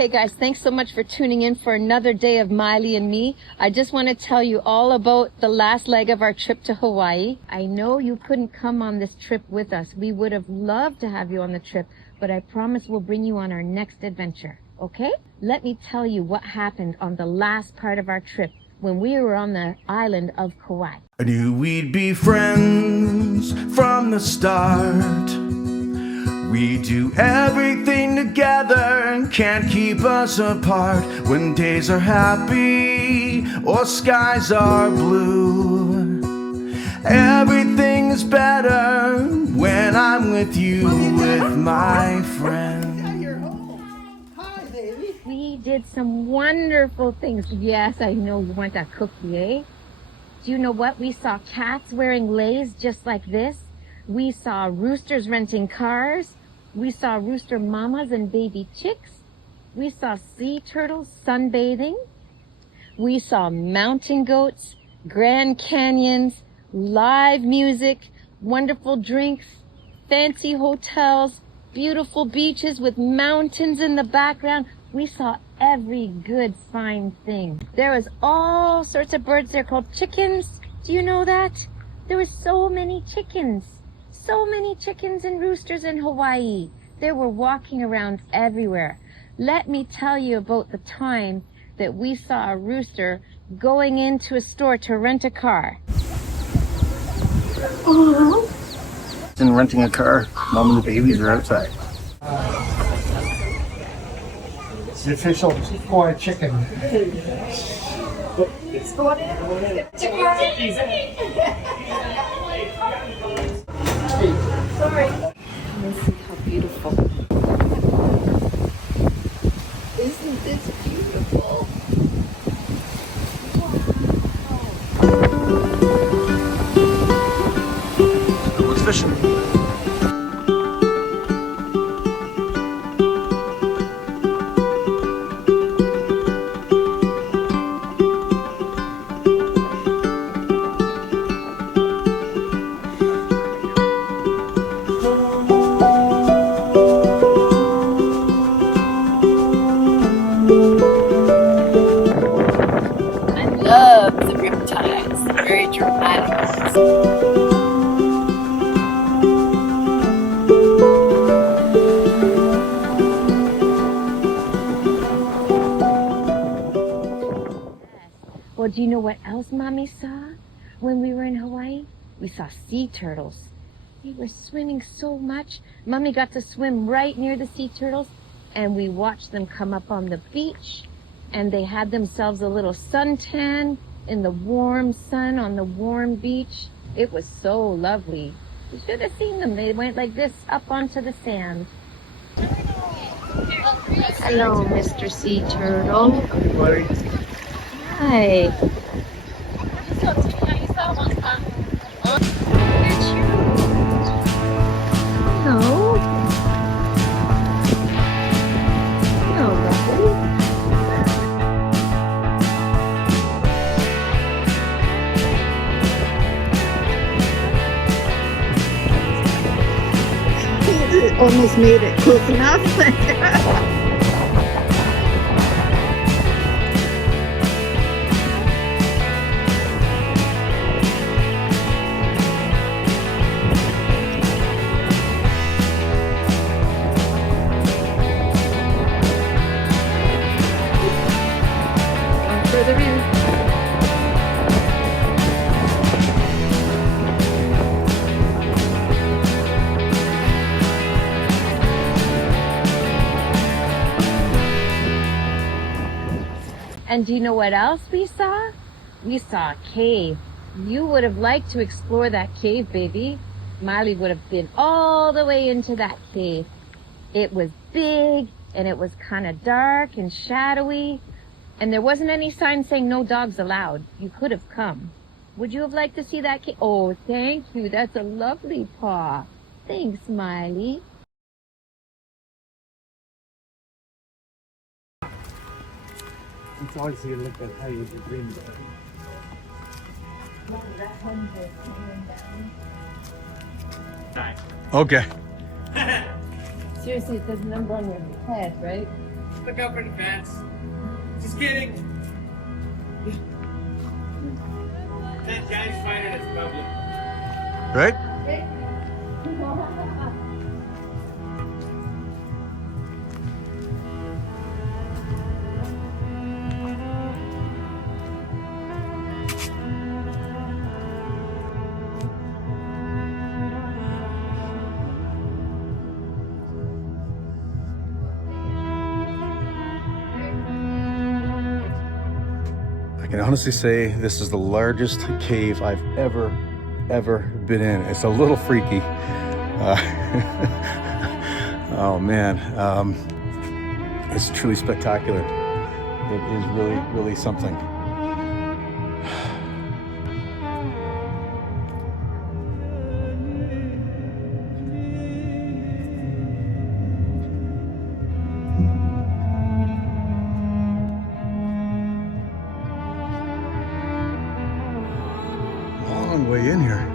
Hey guys, thanks so much for tuning in for another day of Miley and me. I just want to tell you all about the last leg of our trip to Hawaii. I know you couldn't come on this trip with us. We would have loved to have you on the trip, but I promise we'll bring you on our next adventure, okay? Let me tell you what happened on the last part of our trip when we were on the island of Kauai. I knew we'd be friends from the start. We do everything together and can't keep us apart. When days are happy or skies are blue, everything is better when I'm with you, with my friends. Hi, baby. We did some wonderful things. Yes, I know you want a cookie, eh? Do you know what? We saw cats wearing leis just like this. We saw roosters renting cars. We saw rooster mamas and baby chicks. We saw sea turtles sunbathing. We saw mountain goats, Grand Canyons, live music, wonderful drinks, fancy hotels, beautiful beaches with mountains in the background. We saw every good, fine thing. There was all sorts of birds there called chickens. Do you know that? There were so many chickens. So many chickens and roosters in Hawaii. They were walking around everywhere. Let me tell you about the time that we saw a rooster going into a store to rent a car. In renting a car, mom and the babies are outside. It's the official Kauai chicken. Sorry. Let's see how beautiful. Isn't this beautiful? Who's fishing? Love the riptides, very dramatic. Well, do you know what else Mommy saw when we were in Hawaii? We saw sea turtles. They were swimming so much. Mommy got to swim right near the sea turtles, and we watched them come up on the beach. And they had themselves a little suntan in the warm sun on the warm beach. It was so lovely. You should have seen them. They went like this up onto the sand. Hello, Mr. Sea Turtle. Hi. Hello. Hello, lovely. Almost made it close enough. Further in. And do you know what else we saw? We saw a cave. You would have liked to explore that cave, baby. Miley would have been all the way into that cave. It was big, and it was kind of dark and shadowy, and there wasn't any sign saying no dogs allowed. You could have come. Would you have liked to see that cave? Oh, thank you. That's a lovely paw. Thanks, Miley. It's always you look at how you dream about it. Okay. Seriously, it says number on your head, right? Look out for the fence. Just kidding. That guy's finding it's public. Right? I can honestly say this is the largest cave I've ever been in. It's a little freaky. Oh man, it's truly spectacular. It is really something. Long way in here.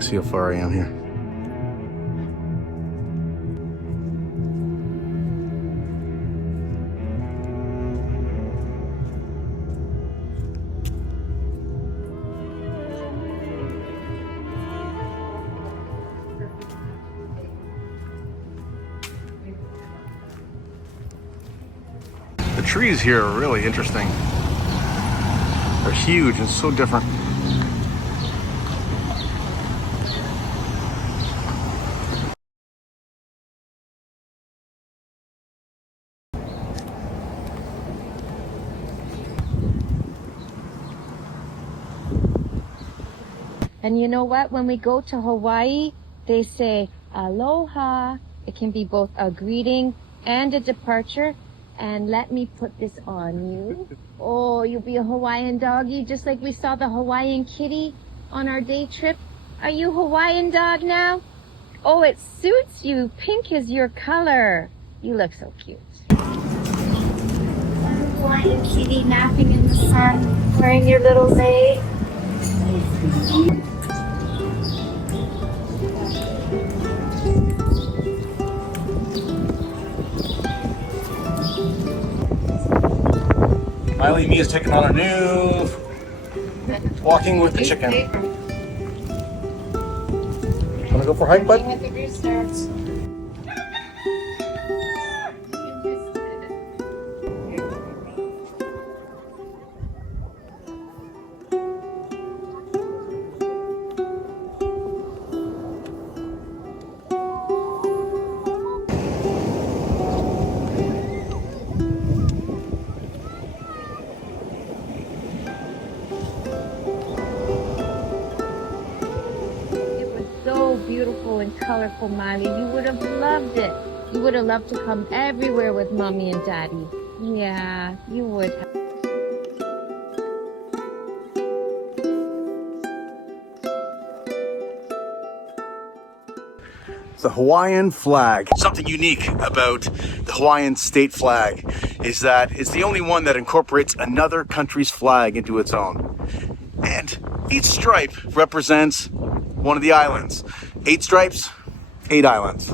See how far I am here. The trees here are really interesting. They're huge and so different. And you know what? When we go to Hawaii, they say aloha. It can be both a greeting and a departure. And let me put this on you. Oh, you'll be a Hawaiian doggy, just like we saw the Hawaiian kitty on our day trip. Are you Hawaiian dog now? Oh, it suits you. Pink is your color. You look so cute. Hawaiian kitty napping in the sun, wearing your little lei. Miley and me is taking on a new walking with the chicken. Wanna go for a hike, bud? With the roosters. Beautiful and colorful, Miley. You would have loved it. You would have loved to come everywhere with Mommy and Daddy. Yeah, you would have. The Hawaiian flag. Something unique about the Hawaiian state flag is that it's the only one that incorporates another country's flag into its own. And each stripe represents one of the islands. 8 stripes, 8 islands.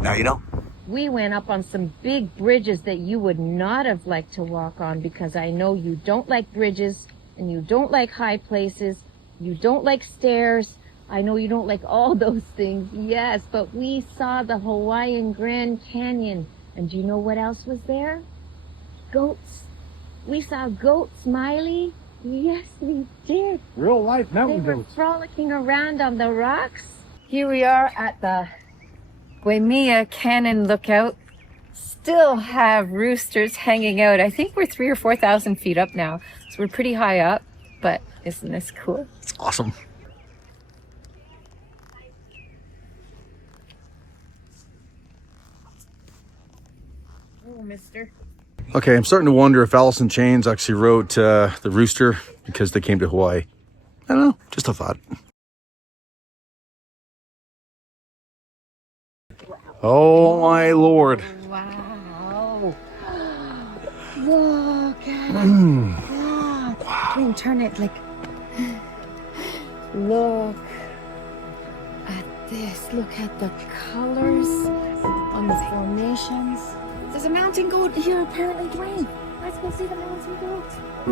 Now you know. We went up on some big bridges that you would not have liked to walk on, because I know you don't like bridges and you don't like high places. You don't like stairs. I know you don't like all those things. Yes, but we saw the Hawaiian Grand Canyon. And do you know what else was there? Goats. We saw goats, Miley. Yes, we did. Real life mountain They were goats. frolicking around on the rocks. Here we are at the Waimea Cannon Lookout. Still have roosters hanging out. I think we're 3,000 or 4,000 feet up now. So we're pretty high up, but isn't this cool? It's awesome. Oh, mister. Okay, I'm starting to wonder if Alice in Chains actually wrote the rooster because they came to Hawaii. I don't know, just a thought. Oh my Lord. Wow. Look at that. Wow. Turn it like. Look at this. Look at the colors on the formations. There's a mountain goat here apparently, Dwayne. Let's go see the mountain goat. Oh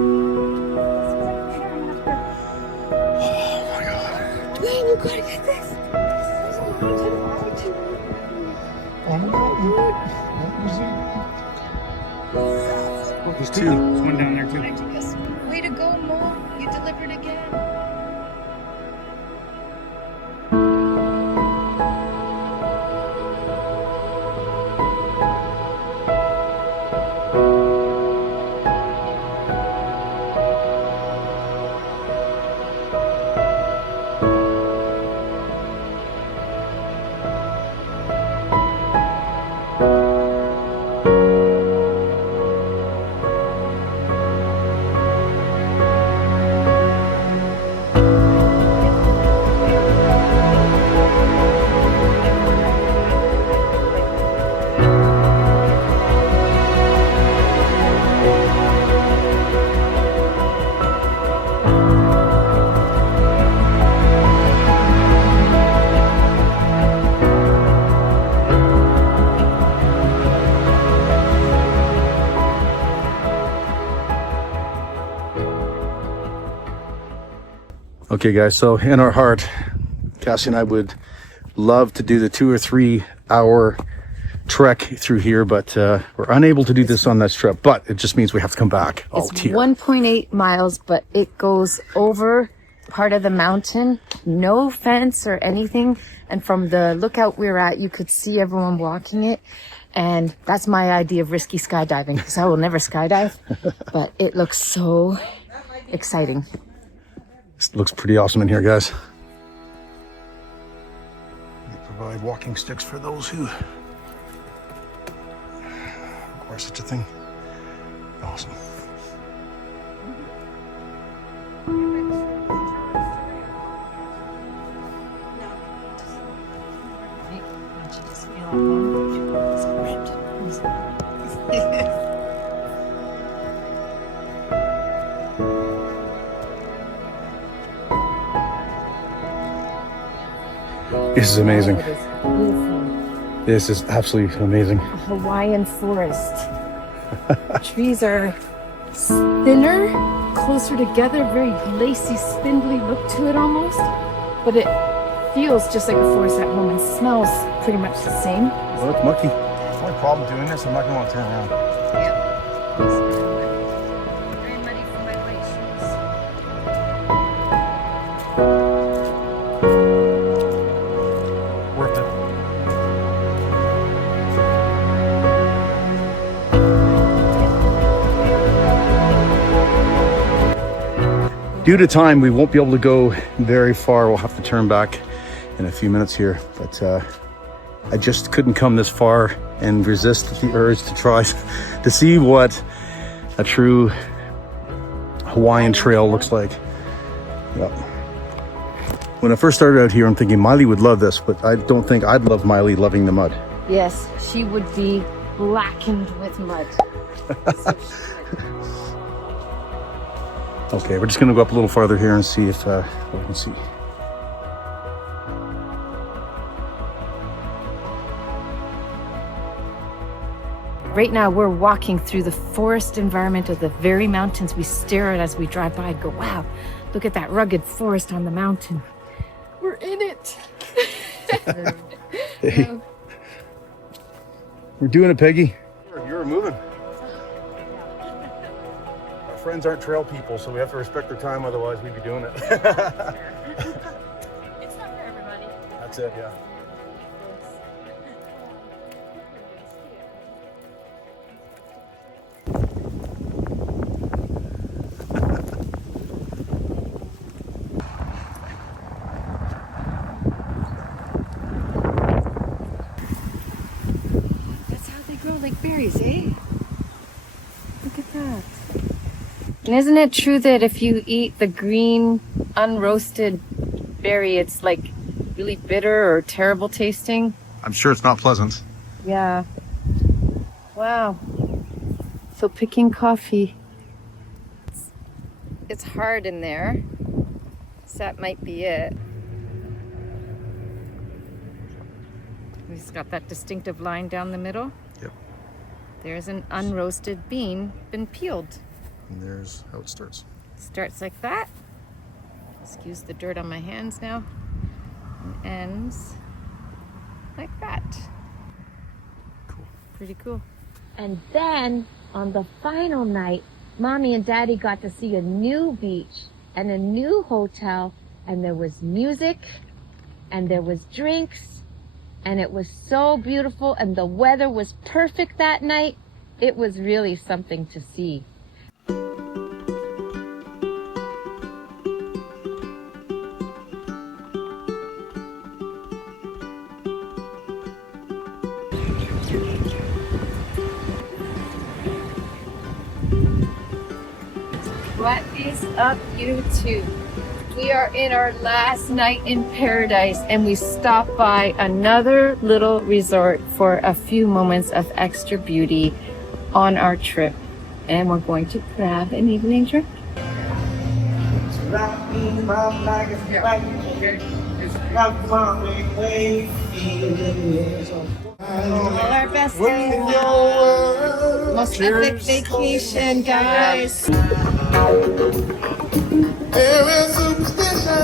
my God. Dwayne, you gotta get this. There's a mountain goat. Oh, there's two. There's one down there too. Way to go, Mo. You delivered again. Okay guys, so in our heart, Cassie and I would love to do the 2 or 3 hour trek through here, but we're unable to do this on this trip, but it just means we have to come back. It's 1.8 miles, but it goes over part of the mountain, no fence or anything. And from the lookout we were at, you could see everyone walking it. And that's my idea of risky skydiving, because I will never skydive, but it looks so exciting. It looks pretty awesome in here, guys. We provide walking sticks for those who require such a thing. Awesome. This is amazing. Oh, it is beautiful. This is absolutely amazing. A Hawaiian forest. Trees are thinner, closer together, very lacy, spindly look to it almost. But it feels just like a forest at home and smells pretty much the same. Well, it's mucky. The only problem doing this, I'm not going to want to turn around. Very muddy for my white shoes. Worth it. Due to time, we won't be able to go very far. We'll have to turn back in a few minutes here, but I just couldn't come this far and resist the urge to try to see what a true Hawaiian Trail looks like. Yep. When I first started out here, I'm thinking Miley would love this, but I don't think I'd love Miley loving the mud. Yes, she would be blackened with mud. Okay, we're just gonna go up a little farther here and see if we can see. Right now, we're walking through the forest environment of the very mountains we stare at as we drive by and go, wow, look at that rugged forest on the mountain. We're in it. Hey. We're doing it, Peggy. You're moving. Our friends aren't trail people, so we have to respect their time, otherwise we'd be doing it. It's not for everybody. That's it, yeah. That's how they grow like berries, eh? Look at that. And isn't it true that if you eat the green, unroasted berry, it's like really bitter or terrible tasting? I'm sure it's not pleasant. Yeah. Wow. So also picking coffee. It's hard in there, so that might be it. It's got that distinctive line down the middle. Yep. There's an unroasted bean, been peeled. And there's how it starts. Starts like that. Excuse the dirt on my hands now. And ends like that. Cool. Pretty cool. And then on the final night, Mommy and Daddy got to see a new beach and a new hotel, and there was music and there was drinks, and it was so beautiful, and the weather was perfect that night. It was really something to see. What is up, YouTube? We are in our last night in paradise, and we stopped by another little resort for a few moments of extra beauty on our trip. And we're going to grab an evening drink. Our best most epic vacation, guys. There is superstition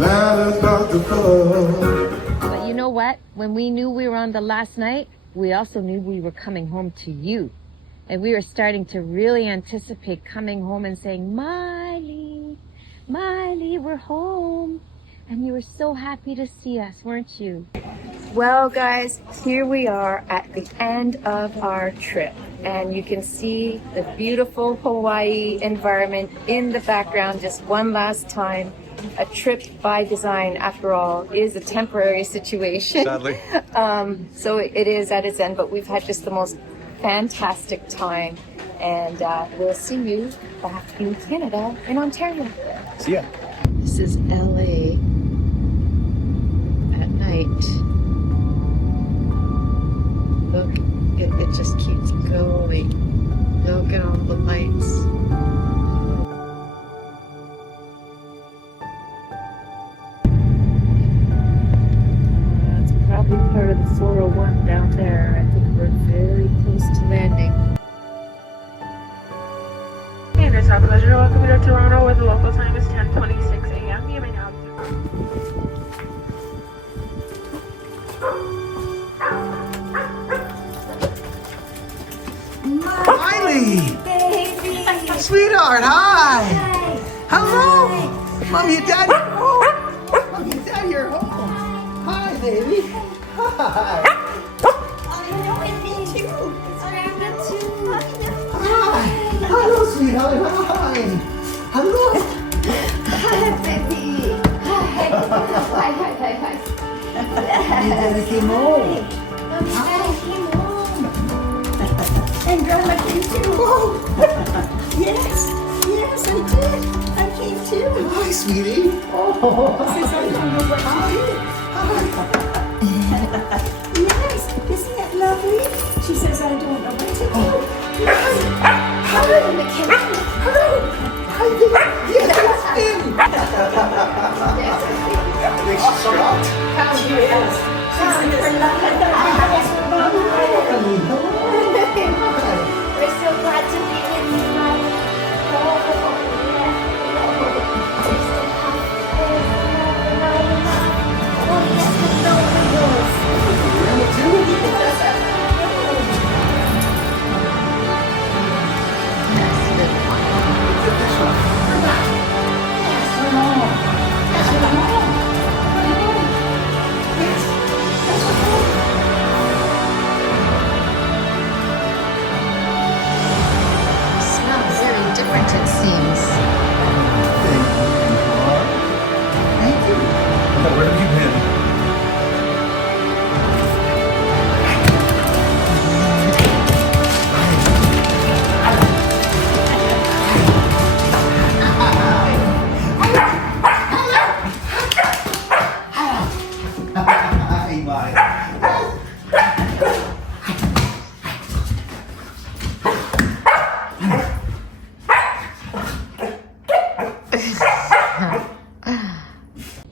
that is not the flow. But you know what? When we knew we were on the last night, we also knew we were coming home to you. And we were starting to really anticipate coming home and saying, Miley, Miley, we're home. And you were so happy to see us, weren't you? Well, guys, here we are at the end of our trip. And you can see the beautiful Hawaii environment in the background just one last time. A trip by design, after all, is a temporary situation. Sadly. So it is at its end, but we've had just the most fantastic time. And we'll see you back in Canada, in Ontario. See ya. This is LA at night. Look, it just keeps going. Look at all the lights. That's probably part of the 401 down there. I think we're very close to landing. Hey, it's our pleasure to welcome you to Toronto, where the local time is 10:26 a.m. You may now. Miley! Baby! Sweetheart, hi! Hi! Hello! Mommy and Daddy! Oh, Mommy and Daddy are home! Hi, baby! Hi! I know, and me too! I know too! Hi! Hello, sweetheart! Hi! Hello! Hi, baby! Hi! Hi, hi, hi, hi! Mommy and Daddy came home! Mommy and Daddy came home! And Grandma came too! Yes! Yes, I did! I came too! Hi, sweetie! Oh! Since I don't know what to do. Yes! Isn't that lovely? She says I don't know what to do. Hello, McKenna! Hello! Hi, baby! Yes, it's him! Makes you shocked. We're so glad to be with you, Miley. Oh, yeah. We're so happy. Oh, yes, the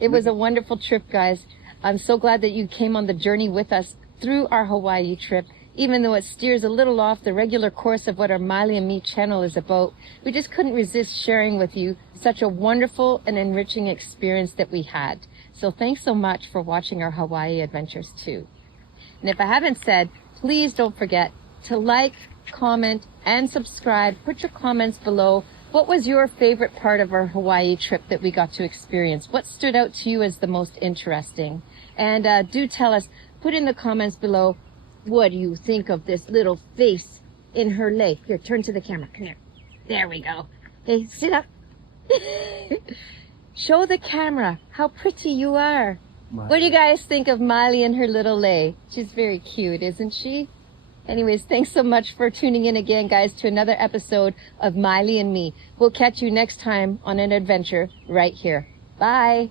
It was a wonderful trip, guys. I'm so glad that you came on the journey with us through our Hawaii trip. Even though it steers a little off the regular course of what our Miley and Me channel is about, we just couldn't resist sharing with you such a wonderful and enriching experience that we had. So thanks so much for watching our Hawaii adventures too. And if I haven't said, please don't forget to like, comment, and subscribe. Put your comments below. What was your favorite part of our Hawaii trip that we got to experience? What stood out to you as the most interesting? And do tell us, put in the comments below, what do you think of this little face in her lake? Here, turn to the camera. Come here. There we go. Hey, sit up. Show the camera how pretty you are. What do you guys think of Miley and her little lay? She's very cute, isn't she? Anyways, thanks so much for tuning in again, guys, to another episode of Miley and Me. We'll catch you next time on an adventure right here. Bye.